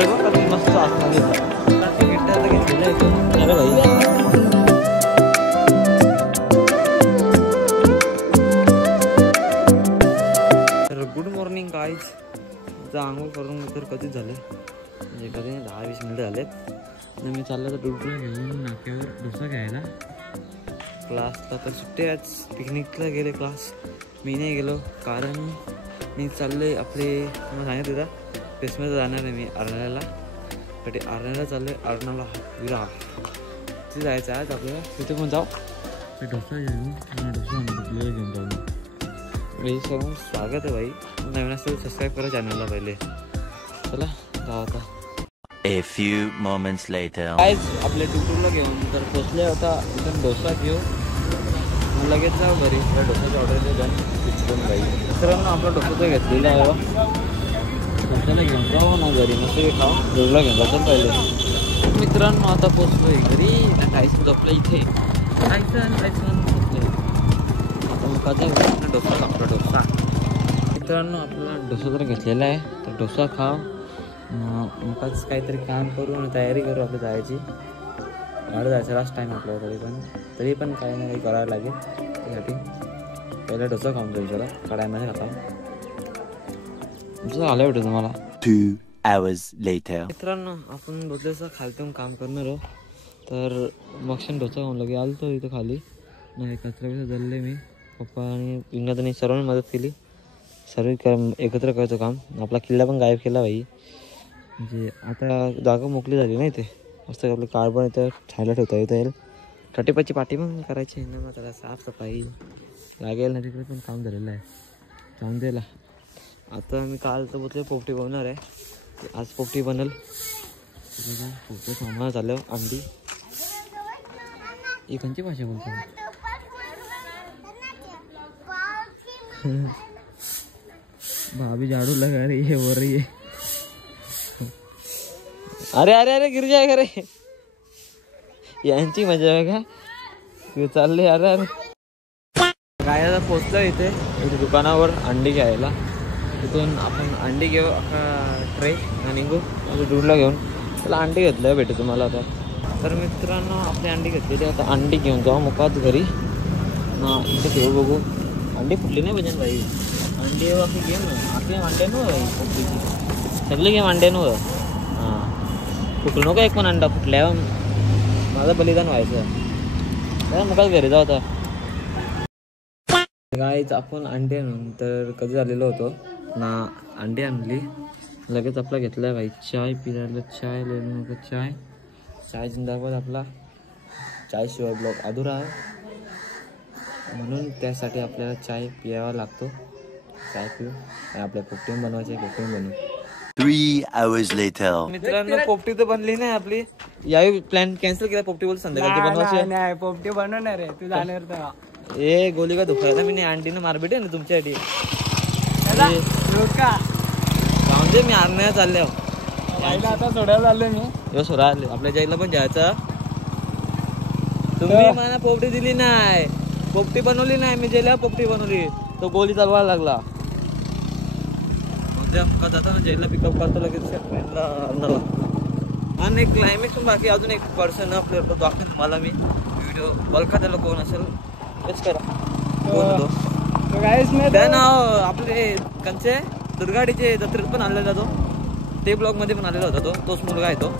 आहे बघ कधी मस्त आतमध्ये घेतलेलं आहे तो. अरे भाई तर गुड मॉर्निंग गाईज. आंघोळ करून तर कधीच झाले म्हणजे कधी 10-20 मिनिटं झालेत. आणि मी चाललो तर डुडूला घेऊन नाक्यावर डोसा घ्यायला. क्लासला तर सुट्टी आज पिकनिकला गेले क्लास. मी नाही गेलो कारण मी चालले आपले मला सांगितलं होतं क्रिसमसला जाणार आहे मी अर्नाळ्याला. पण ते अर्नाळ्याला चाललं आहे. अर्नाळा विरार तिथे जायचं आहे आज आपल्याला. तिथे पण जाऊ ते डोसा घेऊन डोसा घेऊन जाऊ. मी सगळं स्वागत आहे भाई. नवीन असेल सबस्क्राईब करा चॅनलला पहिले. चला जाऊ आता. A few moments later. आज आपल्या टुटूरला घेऊन तर पोचले होता. इथून डोसा घेऊ लगेच जाऊ घरी. डोसाची ऑर्डर देऊन बाई. मित्रांनो आपला डोसा तर घेतलेला आहे. डोसाला घेऊन जाऊ ना घरी मस्त खाऊ. डोसा घेऊन जातो पहिले. मित्रांनो आता पोचलोय घरी. काहीच आपल्या इथे काहीच पोचलोय. आता मुखाचा डोसा आपला डोसा. मित्रांनो आपला डोसा तर घेतलेला आहे. तर डोसा खाऊ मग काहीतरी काम करू आणि तयारी करू आपल्या जायची. मला जायचं लास्ट टाईम आपल्याला. तरी पण काही ना काही करावं लागेल त्यासाठी. पहिला डोसा खाऊन जाऊ जरा कढाईमध्ये खाता. तुमचं आलं भेटू तुम्हाला. 2 hours later. मित्रांनो आपण बोलल्याचं खालतून काम करणार आहोत. तर मग डोसा खाऊन लगे आलो तो इथं खाली. नाही कचरा बिचरा जळले मी. पप्पा आणि विंगातांनी सर्वांनी मदत केली. सर्व एकत्र करायचं काम. आपला किल्ला पण गायब केला भाई. म्हणजे आता जागा मोकळी झाली नाही ते. मस्त आपलं कार्बन इथं छायला ठेवता येईल. 35ची पाठी पण करायची ना. मग त्याला साफसफाई लागेल ना. तिकडे पण काम झालेलं आहे. जाऊन द्यायला आता मी काल तर बोलतो पोपटी बनवणार आहे. आज पोपटी बनल. पोपटी सामान झालं. अंडी एकांची भाषा बोलतो. भाभी झाडू लगा रही है हो रही है. अरे अरे अरे गिर जाएगा रे. यांची मजा आहे का चालले. अरे अरे काय आता पोचलो इथे दुकानावर अंडी घ्यायला. तिथून आपण अंडी घेऊ ट्रे आणि निघू दूरला घेऊन. त्याला अंडी घेतलं भेटू तुम्हाला आता. तर मित्रांनो आपली अंडी घेतलेली. आता अंडी घेऊन जाऊ मुखात घरी ना. इथे घेऊ बघू. अंडी फुटली नाही पाहिजे भाई. अंडे आपली गेम आपली अंडे नव्हे सगळे गेम अंडे नव्हे. हां फुटू नको एक पण अंडा. फुटल्यावर माझं बलिदान व्हायचं. मग घरी जाऊ आता. गाईच आपण अंडे आणून तर कधी झालेलो होतो ना. अंडे आणली लगेच आपला घेतला भाई चाय पिरायला. चाय नको चाय जिंदाबाद. आपला चायशिवाय ब्लॉग अधुरा आहे म्हणून त्यासाठी आपल्याला चाय प्यावा लागतो. चाय पिऊ आणि आपल्या पोपटी बनवायची. पोपटी बनवू. 3 hours later. मित्रांनो पोपटी तर बनली नाही आपली. यावेळी प्लॅन कॅन्सल केला. पोपटी बोल संध्याकाळची बनवायची नाही. पोपटी बनवणार आहे तू जाणार तेव्हा. ए गोली का दुखायला मी नाही. अंडीनं मारबीट आहे ना तुमच्यासाठी. जाऊन दे मी आणण्या चालले. आता सोडायला चाललोय मी. सोडा आपल्या जायला पण जायचं. तुम्ही मला पोपटी दिली नाही. पोपटी बनवली नाही. मी जेला पोपटी बनवली. तो गोली चालवायला लागला. जाताना जेलला पिकअप करतो लगेच ट्रेनला. आणि एक क्लायमॅक्स पण बाकी. अजून एक पर्सन आपल्या दाखवेन तुम्हाला मी व्हिडिओ. ओळखा त्याला कोण असेल तेच करा. कोण होतो त्या नाव आपले कंचे दुर्गाडीचे जत्रेत पण आलेला तो. ते ब्लॉगमध्ये पण आलेला होता तोच मुलगा आहे तो.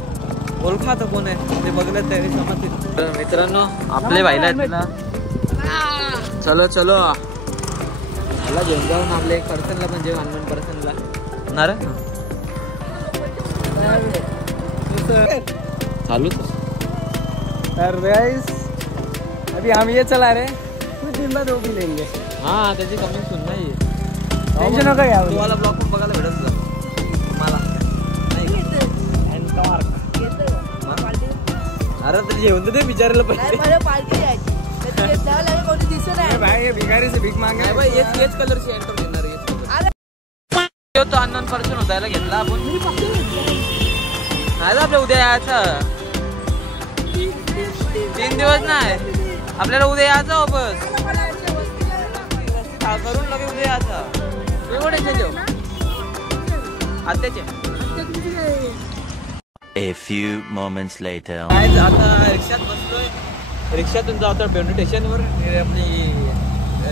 ओळखा तर कोण आहे ते बघलं तयारी समजतील. मित्रांनो आपले भाईला आहेत तिला. चलो चलो मला घेऊन जाऊन आपल्या एक पर्सनला पण जेव. अननोन पर्सनला होणार चालू तर गाइस अभी हम ये चला रहे कुछ दिन बाद वो भी लेंगे. हाँ त्याची कमी सुन नाही. टेन्शन नका घ्या. तुम्हाला ब्लॉग पण बघायला भेटत मला. अरे तरी जेवण तर ते विचारायला पाहिजे. भाई भिकारी से भीक मांगे भाई. येच कलरची एंटर घेणार. तो अननोन पर्सन होता याला घेतला आपण. नाही आपल्या उद्या यायचं. 3 दिवस नाही आपल्याला उद्या यायचं वापस. करून लगे उद्या यायचं. आत्याचे A few moments later. काय आता रिक्षात बसलोय. रिक्षातून जाऊ तर बेंडू स्टेशनवर आपली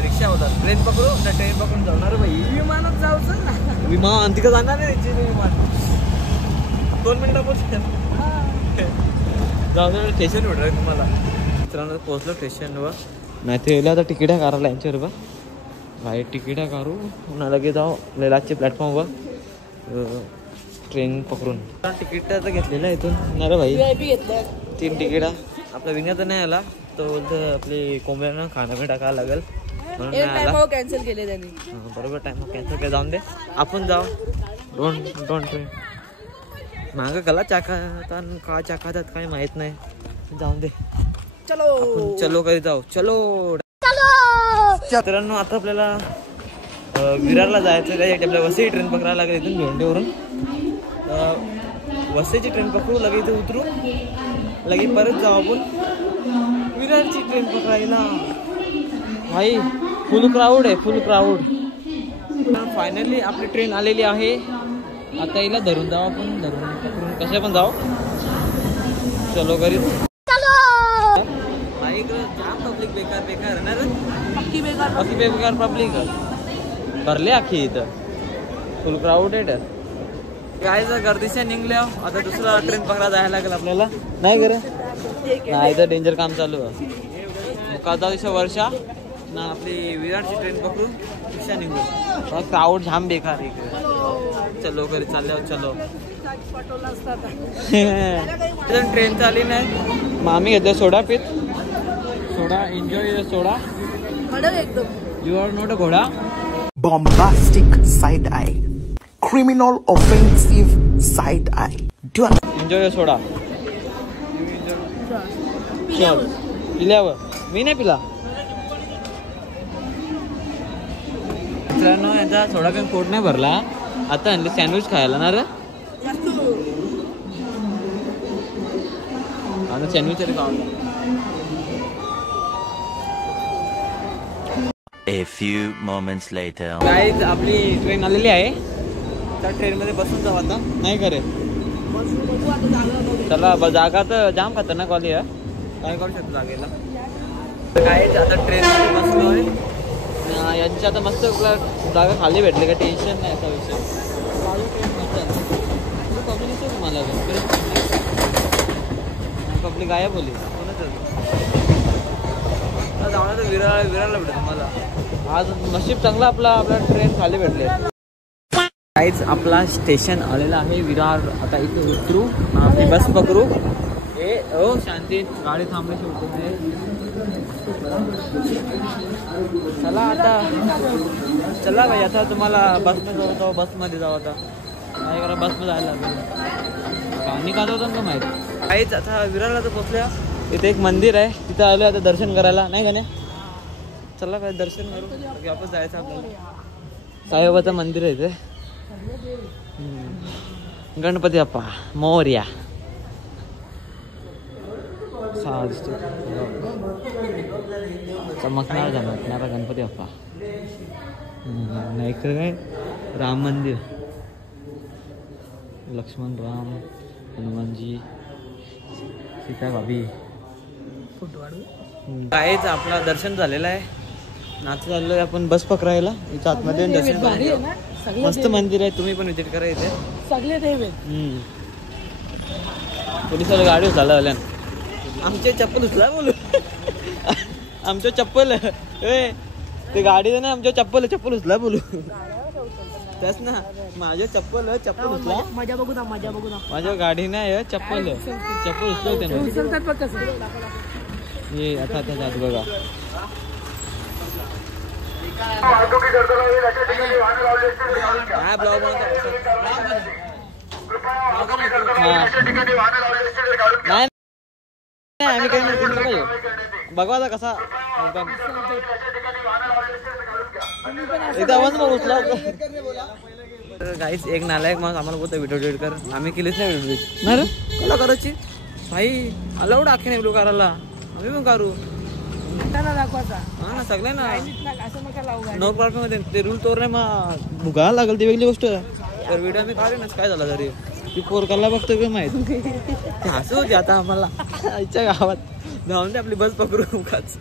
रिक्षा होतात. ट्रेन पकडू ना, ट्रेन पकडून जाणार भाई. विमानात जायचं ना. विमान तिकडे जाणार नाही. विमान 2 मिनिटं पोहोचेल. जाऊ स्टेशन भेटलं तुम्हाला. मित्रांनो पोहोचलो स्टेशनवर. नाही ते आता तिकिटा काढायला यांच्यावर बा भाई. तिकिटा काढू पुन्हा लगेच जाऊ लेलाचे प्लॅटफॉर्मवर ट्रेन पकडून. तिकीट तर घेतलेलं आहे इथून ना रे भाई. 3 तिकिटा. आपला विनय तर नाही आला. तो बोलतो आपली कोंबड्यांना खाणं पण टाकायला लागेल म्हणून नाही आला. कॅन्सल केले त्यांनी. बरोबर टाइम कॅन्सल काय जाऊन दे. आपण जाऊ. डोंट ट्रेन मागं कला चाकातात का चाकातात काही माहित नाही. जाऊन दे. आपण चलो कधी जाऊ. चलो मित्रांनो आता आपल्याला विरारला जायचं. त्यासाठी आपल्याला वसई ट्रेन पकडायला लागेल. इथून भेंडेवरून वसईची ट्रेन पकडू. लगे इथे उतरू. लगे परत जाऊ आपण विरारची ट्रेन पकडायला. भाई फुल क्राऊड आहे. फुल क्राऊड. फायनली आपली ट्रेन आलेली आहे. आता हिला धरून जाऊ आपण. धरून पकडून कसे पण जाऊ. चलो घरी. जाम पब्लिक बेकार बेकार आहे ना रे. बाकी बेकार पब्लिक भरले अख्खी इथं. फुल क्राऊडेड आहे. काय गर्दीच्या निघल्या. आता दुसरा ट्रेन पकडा जायला लागेल आपल्याला. नाही करे नाही तर डेंजर काम चालू आहे. मुकादा दिवसा वर्षा ना आपली विराटची ट्रेन पकडून रिक्षा निघू. क्राऊड जाम बेकार इकडे. चलो घरी चालले. चलो ट्रेन चालली नाही. मग आम्ही घेतलं सोडा पीत. Soda enjoy soda. You are not a घोडा. Bombastic side eye, criminal offensive side eye. Enjoy soda. चल पिल्यावर मी नाही पिला. मित्रांनो यांचा सोडा काही पोट नाही भरला. आता आणले सँडविच खायला ना रे. आता सँडविच तरी खावला. A few moments later. Guys आपली ट्रेन आलेली आहे. त्या ट्रेनमध्ये बसून जाऊ आता. नाही करे चला. जागा तर जाम खतरनाक वाली आहे. काय करू शकतो जागेला. गाईज आता ट्रेनमध्ये बसलोय. यांची आता मस्त जागा खाली भेटली का टेन्शन नाही असा विषय. पब्लिक तुम्हाला पब्लिक आहे बोली जाऊन तर विरारला भेटत तुम्हाला. आज नशीब चांगला आपला ट्रेन खाली भेटले. काहीच आपला स्टेशन आलेला आहे विरार. आता इथे उतरू. आपली बस पकडू. हो शांती गाडी थांबली शेवटी. चला आता. चला भाई आता तुम्हाला बसमध्ये जाऊ. बसमध्ये जाऊ आता. काय करा बसमध्ये जायला लागेल. पाणी का होतं का माहिती. काहीच आता विरारला तर पोचल्या. इथे एक मंदिर आहे. तिथं आलो आता दर्शन करायला. नाही का नाही. चला काय दर्शन करू. वापस जायचं आपल्याला. साईबाबाचं मंदिर आहे इथे. गणपती बाप्पा मोरया. चमकणारा झमकणारा गणपती बाप्पा. नाही काय राम मंदिर. लक्ष्मण राम हनुमानजी सीता भाभी. काहीच आपला दर्शन झालेलं आहे. नाच चाललोय आपण बस पकडायला. इथं आतमध्ये दर्शन मस्त मंदिर आहे. तुम्ही पण विजिट करा इथे. पोलिसाला गाडी उचलायला आल्या. आमचे चप्पल उचला बोलू. आमचं चप्पल ते गाडी ना. आमच्या चप्पल उचला बोलू. त्याच ना माझ्या चप्पल उचला. मजा बघू ना. मजा बघू ना. माझ्या गाडी नाही चप्पल उचलते ना. हे आता जात बघा. काय ब्लॉग नाही आम्ही काही नाही. बघा आता कसा उचला. गाईस एक नालायक मग आम्हाला बोलतो व्हिडिओ एडिट कर. आम्ही केलीच नाही व्हिडिओ एडिट. ना रे कला करायची भाई. अलाउड आखे नाही व्हिडिओ करायला. आम्ही पण करू. हा ना सगळ्यांना नो प्रॉब्लेम मध्ये. ते रूल तोड नाही मग भुगायला लागेल. ती वेगळी गोष्ट. तर व्हिडिओ आम्ही काढेनच काय झाला तरी. ती पोरकाला बघतो का माहिती ते हसू होती आता आम्हाला आईच्या गावात जाऊन आपली बस पकडू उगाच.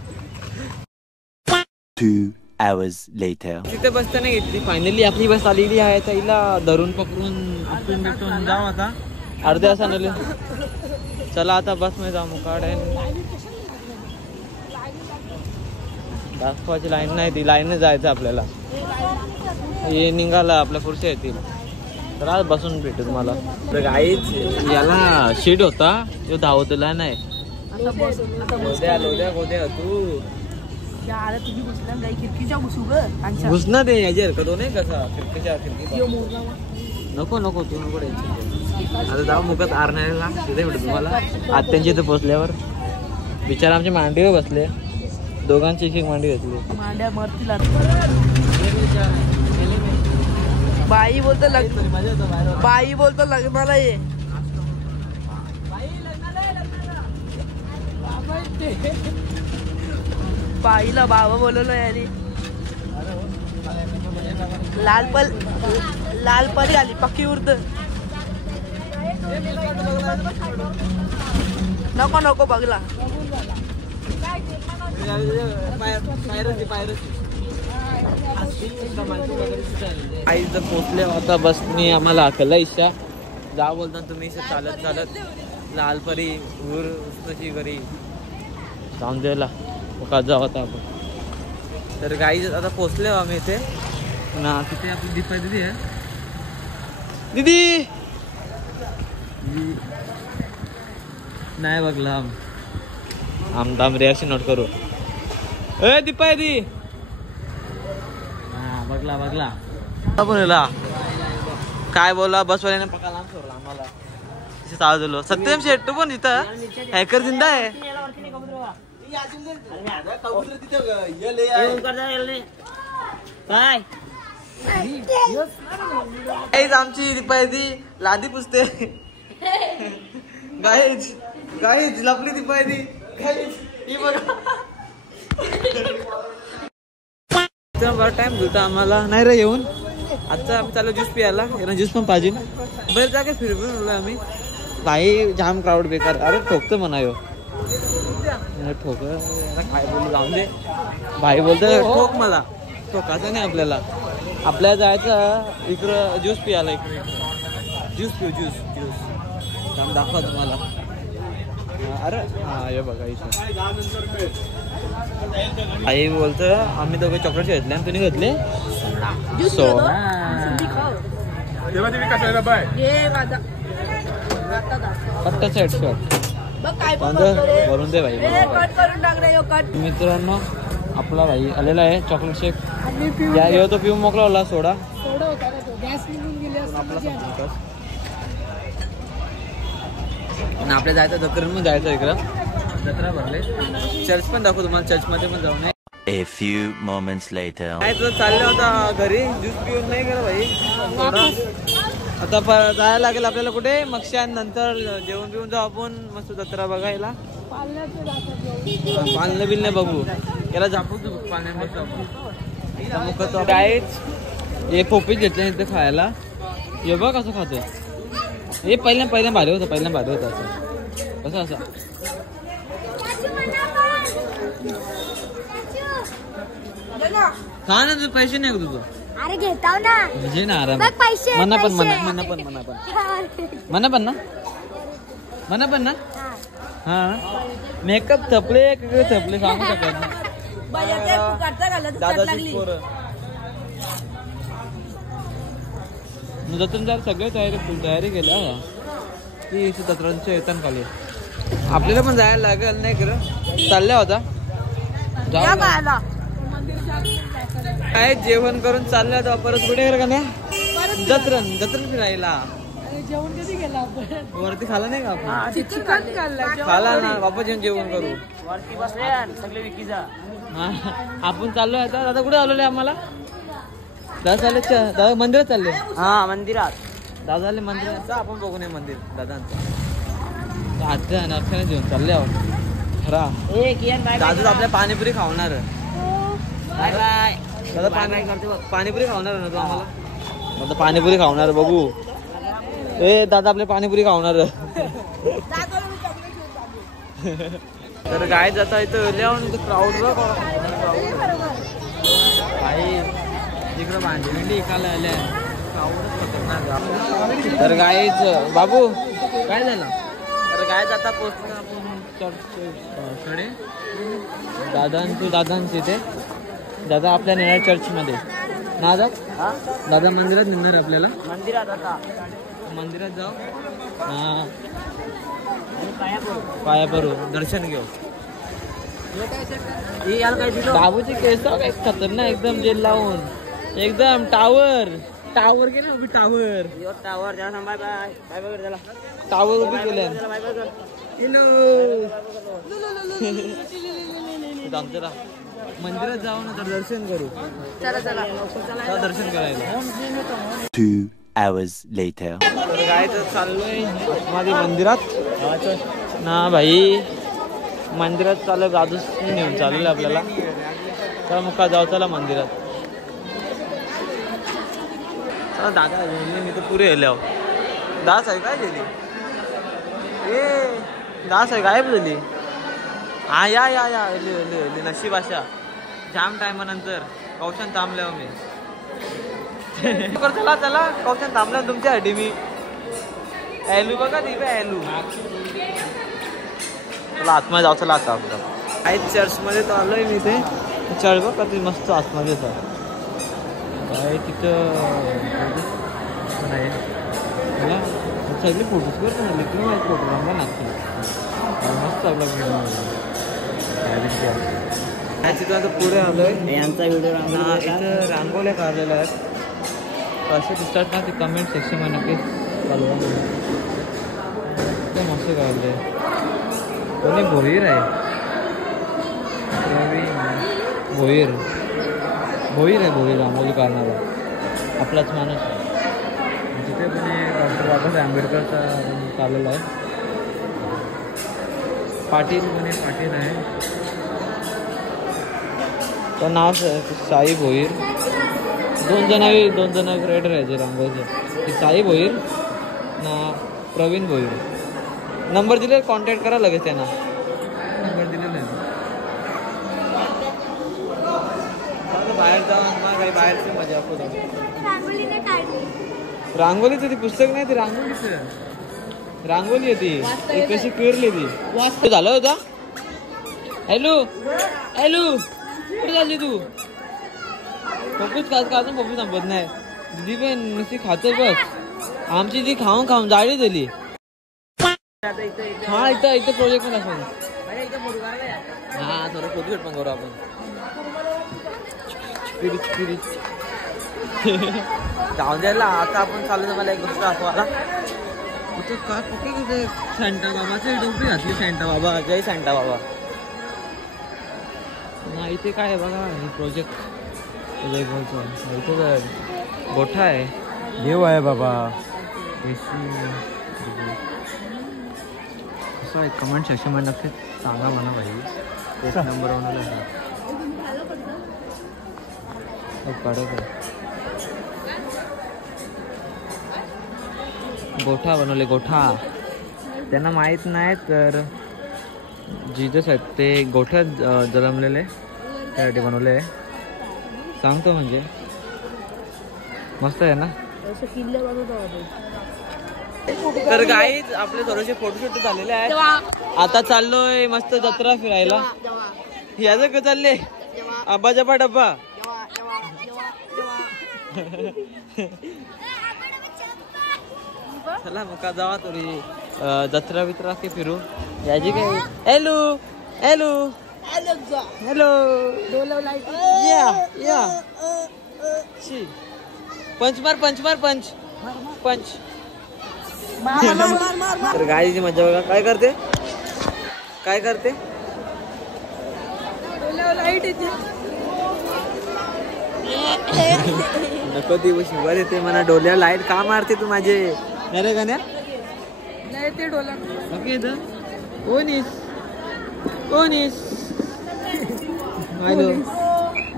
2 hours later. तिथे बस तर नाही घेतली. फायनली आपली बस आलेली आहे. तिला धरून पकडून आपटून भेटून जाऊ आता अर्ध्या तासाने. चला आता बस मध्ये जाऊ. मुकाड दाखवायची लाईन नाही ती लाईन जायचं आपल्याला. हे निघाला आपल्या पुढच्या येतील तर आज बसून भेटू तुम्हाला. तर गाईच याला शीट होता तो धावतला नाही. गोद्या तू घुसना दे याची हरकत नाही कसा खिडकीच्या खिडकी नको नको तू नको द्यायची. आता जाऊ मुखात आरणाऱ्याला तिथे भेटू तुम्हाला. आत्यांच्या इथे पोचल्यावर बिचारा आमच्या मांडीवर बसले. दोघांची एक मांडी घेतली. मांड्या मरतील. बाई बोलतो लग्नाला ये. बाईला बाबा बोलवलं याने. लाल परी आली पक्की उरत. नको नको बघला. आई जर पोचले आता बसनी आम्हाला अकला इच्छा जा बोलता तुम्ही चालत चालत लालपरी ऊर तशी घरी जाऊन द्यायला का जाऊ आता आपण. तर गाई आता पोचले आम्ही इथे ना. तिथे आपली दीपा दिदी आहे. दीदी नाही बघला आम रिॲक्शन नोट करू. ए दीपा दी बघला बघला काय बोला बसवाल्याने पका लांब सोडला आम्हाला. चालू झालो. सत्यम शेट्टू पण इथं हॅकर जिंदा आहे. काय आमची दीपायदी लादी पुसते. Guys guys लपली दीपायदी. ही बघा बरा टाइम होता आम्हाला नाही रे येऊन. आता आम्ही चालू ज्यूस प्यायला. यांना ज्यूस पण पाहिजे. बरेच जागे फिरवून आम्ही. भाई जाम क्राऊड बेकार. अरे ठोकतो म्हणा यो ठोक काय बोलू जाऊन दे. भाई बोलतो ठोक मला. ठोकायचं नाही आपल्याला. आपल्याला जायचं इकडं ज्यूस प्यायला. इकडे ज्यूस पिऊ ज्यूस जाम दाखवा तुम्हाला. अरे हा हे बघा इथं आई बोलतं आम्ही दोघे चॉकलेट घेतले आणि तुम्ही घेतले सोडा. पट्टाचा हेडशॉट वरून दे भाई. मित्रांनो आपला भाई आलेला आहे चॉकलेट शेक. या तो पिऊन मोकळा सोडा. आपल्या जायचं जत्रेमध्ये जायचं. इकडं जत्रा भरले. चर्च पण दाखवू तुम्हाला. चर्च मध्ये पण जाऊन A few moments later. काय तर चाललं होता घरी ज्यूस पिऊन नाही गेलं भाई. आता जायला लागेल आपल्याला कुठे मक्षान. नंतर जेवण पिऊन जाऊ आपण मस्त जत्रा बघायला. पाळणं बिलणे बघू. याला झापू पाण्यामध्ये काय हे पोपीच घेतले इथे खायला. हे बघ कसं खातोय. हे पहिल्या भारी होतं. असं कसं असं खा ना. तुझे पैसे नाही तुझं. अरे घेताव ना म्हणजे ना आराम. पैसे मना पण ना. हा मेकअप थपले सांगू शकत दादाची पोरं. जत्रेन जायला सगळे फुल तयारी केल्या ती जत्रांच्या येतात खाली. आपल्याला पण जायला लागेल नाही खरं. चालल्या होता काय जेवण करून चालल्या होता. परत कुठे का नाही जत्रण फिरायला. वरती खाला नाही का आपण. खाला ना वापस येऊन जेवण करू. आपण चाललोय आता. दादा कुठे आलेले आम्हाला. दादा चालले दादा मंदिरात चालले. हा मंदिरात दादा आले मंदिरात. आपण बघू नये मंदिर दादांचं. आजच्या नाश्त्याने जेवण चालले आहोत खरा. दादा आपल्या पाणीपुरी खावणार. दादा पाणीपुरी खावणार ना तू आम्हाला. दादा पाणीपुरी खावणार बघू. ए दादा आपले पाणीपुरी खावणार. तर काय जाता इथं लिहावून क्राऊड काही तिकडं भांडी इकायला आल्या क्राऊडच खतरनाक. तर गायच बाबू काय झालं. तर काय जाता पोचलो आपण चर्चकडे. दादांची ते दादा आपल्या नेणार चर्चमध्ये ना दादा मंदिरात नेणार आपल्याला. मंदिरात जाऊ पाया पडू दर्शन घेऊ. बाबूची केस काय खतरनाक एकदम जेल लावून एकदम टावर केले उभी टावर उभी केल्या. मंदिरात जाऊ ना तर दर्शन करू. चला दर्शन करायला. 2 hours later. काय तर चाललोय माझी मंदिरात ना भाई. मंदिरात चालू राजस्थान नेऊन चालू आपल्याला. तर मग का जाऊ चला मंदिरात. चला दादा मी तर पुरे गेल्यावर दास आहे काय झाली. दास आहे गायब झाली. हा या नशीब अशा जाम टायमानंतर कौशन थांबल्यावर मी. चला कौशन थांबल्या तुमच्यासाठी मी. ॲलू बघा ती ॲलू. चला आतमध्ये जाऊ. चला आता आपलं काय चर्चमध्ये तर आलोय मी. ते चर्च बघ ती मस्त आतमध्ये येतात काय तिथं नाही. मला सगळे फोटोज करतो किंवा फोटो रंगा लागतो मस्त आपला. तिथं आता पुढे आलोय यांचा व्हिडिओ इथं रांगोळ्या काढलेल्या आहेत. असे दिसतात ना ते कमेंट सेक्शनमध्ये नक्कीच चालवा. ते मस्त काढले. कोणी भोईर आहे भोईर रांगोळी काढणारा आपलाच माणूस. तिथे पण डॉक्टर बाबासाहेब आंबेडकरचा चाललेला आहे. पाटील आहे. तर नाव साई भोईर. दोन जण क्रिएटर आहे रांगोळीचे. साई भोईर ना प्रवीण भोईर. नंबर दिले कॉन्टॅक्ट करा लगेच त्यांना. नंबर दिलेला आहे. बाहेर जाऊन मग काही बाहेरची मजा आपण. रांगोळीचं ती पुस्तक नाही. ती रांगोळी आहे ती कशी करली ती. झालं होता. हॅलो कुठे झाली तू. पप्पूच अजून पप्पू संपत नाही. दिदी पण नुसती खातो बस. आमची ती खाऊन जाळी झाली. हा इथं प्रोजेक्ट पण असेल. हा थोडं फोटो पण करू आपण. जाऊ द्यायला आता आपण चालू. मला एक गोष्ट आठवाला इथं का कुठे सँटा बाबाची डोकी घातली. सँटा बाबा जय सँटा बाबा. ना इथे काय आहे बघा हे प्रोजेक्ट. इथं गोठा आहे. देव आहे बाबा. असं आहे कमेंट सेक्शनमध्ये नक्कीच सांगा म्हणा भाई. एक नंबर बनवला गोठा बनवले. गोठा त्यांना माहीत नाही तर जीजस आहेत ते गोठ्यात जन्मलेले त्यासाठी बनवले. सांगतो म्हणजे मस्त आहे ना. तर गाईज आपले थोडेसे फोटोशूट झालेले आहेत. आता चाललोय मस्त जत्रा फिरायला. याचं का चालले आबा जबा डब्बा. चला मग का जावा थोडी जत्रा बित्रा के फिरू. याची काय. हॅलो या पंच मार पंच. तर गाडीची मजा बघा. काय करते नको ती शिवार येते म्हणा. डोल्या लाईट का मारते तू माझे. नाही रे गाण्या ते डोला येतं. कोणीस हॅलो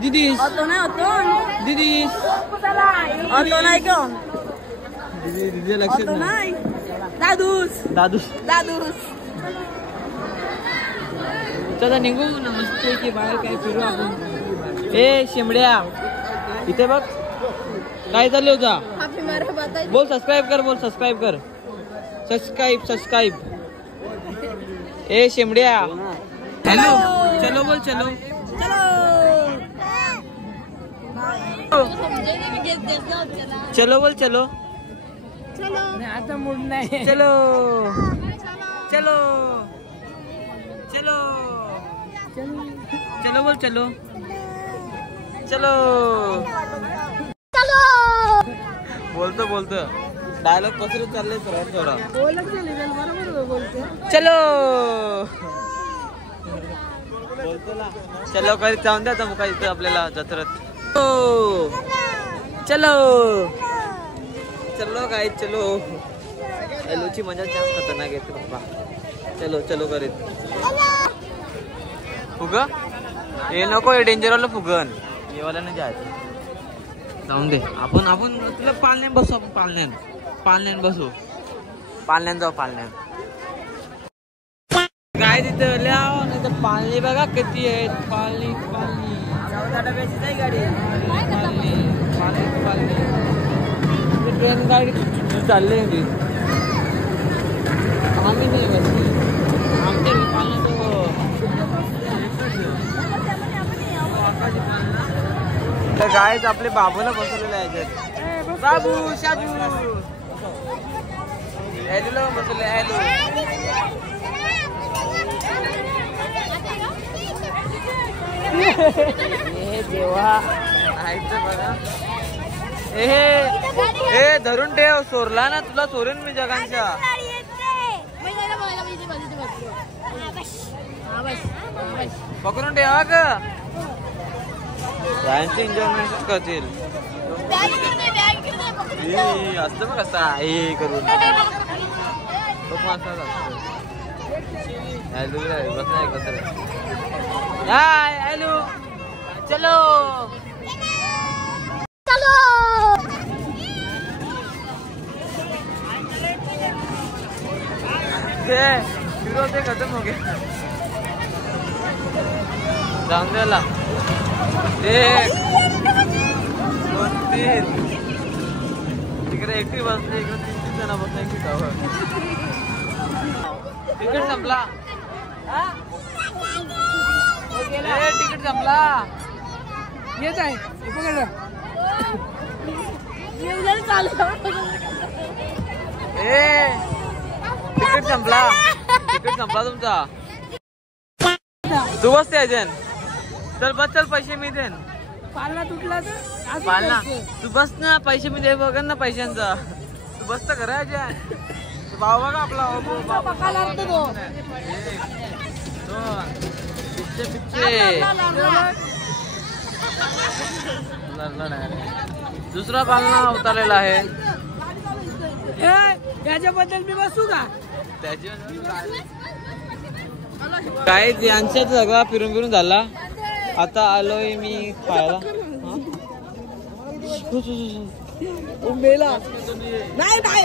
दीदी लक्ष नाही दादूस दादूस दादूस. चला निघू ना मस्त की बाहेर काय फिरू आपण. ए शेमड्या इथे बघ काय चालले होता. बोल सबस्क्राईब कर, बोल सबस्क्राईब कर. सबस्क्राईब. ए शेमड्या हॅलो चलो बोल चलो. चलो बोल चलो. आता मूड नाही. चलो चलो चलो चलो बोल चलो. चलो बोलतो डायलॉग पसरत चालले थोडा. चलो बोलतो ना. चलो काही जाऊन द्या मुका इथं आपल्याला जत्रत. चलो चलो काय चलो. एलोची मजा जाम खतरनाक येते बाबा. चलो चलो करीत फुग हे नको हे डेंजर वाला फुगन हे वाला नाही जायचं. जाऊन दे आपण तुला पाळण्यात बसू. आपण पाळण्यात बसू. पाळण्यात जाऊ. पाळण्यात काय तिथं लिहाव नाही तर पाळणी बघा किती आहेत. पाळणी 14 डब्याची नाही गाडी. पाळणी ट्रेन गाडी चालली होती. आम्ही नाही बसली. आमच्या पाळण्यात गायच आपले बाबूला बसवलेले आहेत. बाबू शाबू हॅलो बसवले. देवा बघा. हे धरून ठेव. सोरला ना तुला सोरेन मी जगांच्या. पकडून ठेवा ग. त्यांची एन्जॉयमेंट करतील असतं मग कसा हे करून. बस नाही एकत्र. हॅलो चलो ते खतम हो गया. जाऊन द्याला. 1 2 3 तिकडे एकटी बसले. इकडे 3 जण बसले. एकटी टावर. तिकीट संपला. तिकीट संपला. येत आहे तिकीट संपला तुमचा. तू बसते एजंट. चल बस चल. पैसे मी देन. पाळणा तुटला तर पाळणा तू बस ना. पैसे मी दे बघ ना पैशांचा. तू बस तर खरं एजंट. भाव बघा आपला. दुसरा पाळणा उतरलेला आहे. त्याच्याबद्दल मी बसू का. काय यांच्यात सगळा फिरून झाला. आता आलोय मी खायला. मेला नाही काय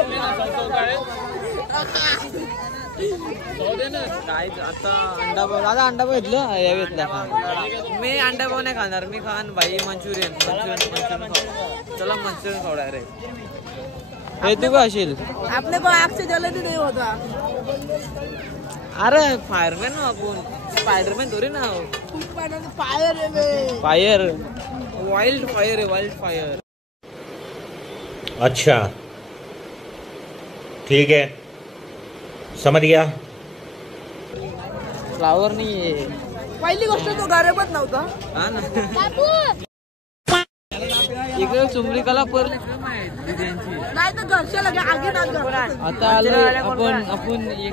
आता अंडा पाव. दादा अंडा पाव घेतलं यावेतला. मी अंडा पाव नाही खाणार. मी खान भाई मंचुरियन खाऊ. चला मंचुरियन खाऊ डायरेक्ट. हे तू का असेल. आपले को आग से जले नहीं होता. अरे फायरमॅन ना आपण. स्पायडरमॅन थोडी ना. फायर वाइल्ड फायर है. Wild fire. अच्छा ठीक है समझ गया. फ्लावर नाहीये. पहिली गोष्ट तो गरीबच नव्हता. हा ना. इकडे चुमरिकाला पर नाही तर घरच्या लगे आगी नाच. आता आलोय आपण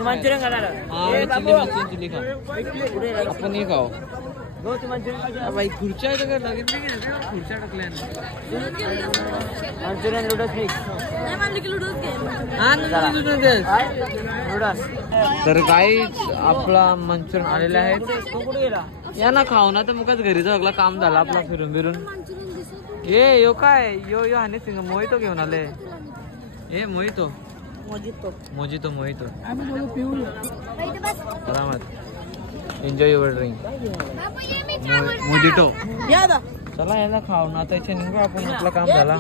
मंचुरियन खाणार. चिली खाऊ. आपण हे खाऊ. भाई खुर्च्या लगेच खुर्च्या टाकल्या. Manchurian noodles mix. तर गाईच आपला मंचुरियन आलेला आहे. या ना खाऊ ना तर मग घरी सगळं काम झालं आपला फिरून ये यो काय यो हाने सिंग मोहितो घेऊन आले. ए मोहितो मोहितो सलामत एन्जॉय युअर ड्रिंक मोजिटो चला याला खाऊन आता इथे निघू आपण आपलं काम झाला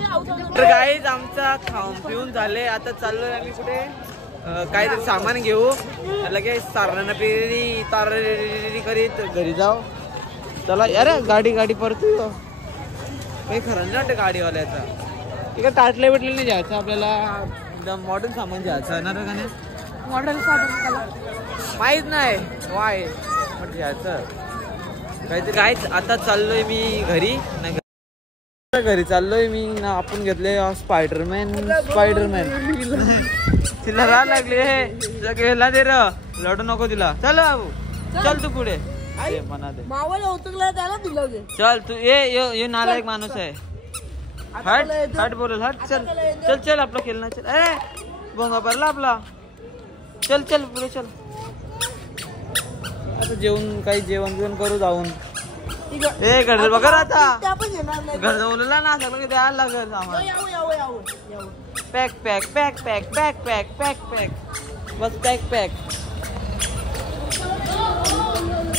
तर गाईज आमचा खाऊन पिऊन झाले आता चाललोय आम्ही कुठे काहीतरी सामान घेऊ लगेच तारणा पिरी करीत घरी जाऊ चला अरे गाडी परतू काही खरं नाही वाटतं गाडीवाल्याचा ठीक आहे टाटले बिटले नाही घ्यायचं आपल्याला एकदम मॉडर्न सामान घ्यायचं ना का नाही मॉडेल साधन माहित नाही वाय पण घ्यायचं काहीतरी काहीच आता चाललोय मी घरी नाही घरी चाललोय मी ना आपण घेतले स्पायडरमॅन तिला राह लागले हे गेला दे र लढू नको तिला चल बाबू चल तू पुढे मना दे मावळ उतरला त्याला दिलं दे चल तू ये नालायक माणूस आहे हट बोल हट चल आपला खेळणं चल अरे बोंगा भरला आपला चल पुढे चल आता जेवण करू जाऊन ए घर बघा आता घर जाऊनला ना सगळं द्यायला लागेल आम्हाला पॅक बस पॅक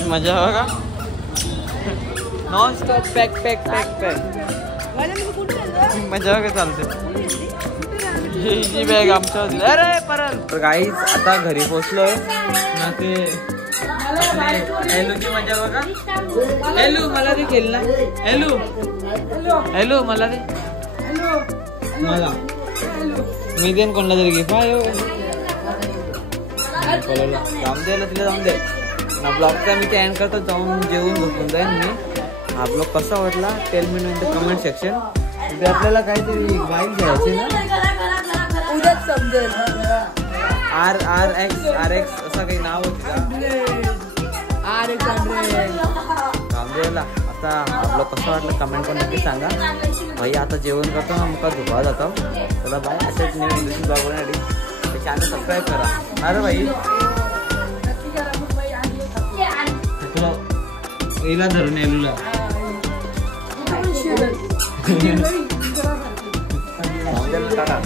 मजा बघा नॉन स्टॉप पॅक मजा बघा चालते ही बॅग आमच्या अरे परत गाईच आता घरी पोचलोय ना ते हेलूची मजा बघा हेलू मला ते खेळ ना हेलू मला ते मला मी देन कोणला तरी गिफ्ट जाऊन दे ना ब्लॉगचा मी एंड करतो जाऊन जेवून झोपून जाईन मी हा ब्लॉग कसा वाटला tell me in the comment section तिथे आपल्याला काहीतरी बाईक घ्यायची ना उद्याच समजेल RX असं काही नाव होतं रामदेवला आता आपलं कसं वाटलं कमेंट पण नक्की सांगा भाई आता जेवण करतो ना मग झोपा जातो चला बाय असेच न्यू इंग्लिश बघण्यासाठी चॅनल सबस्क्राईब करा अरे भाई तुला धरून येलूला टाटा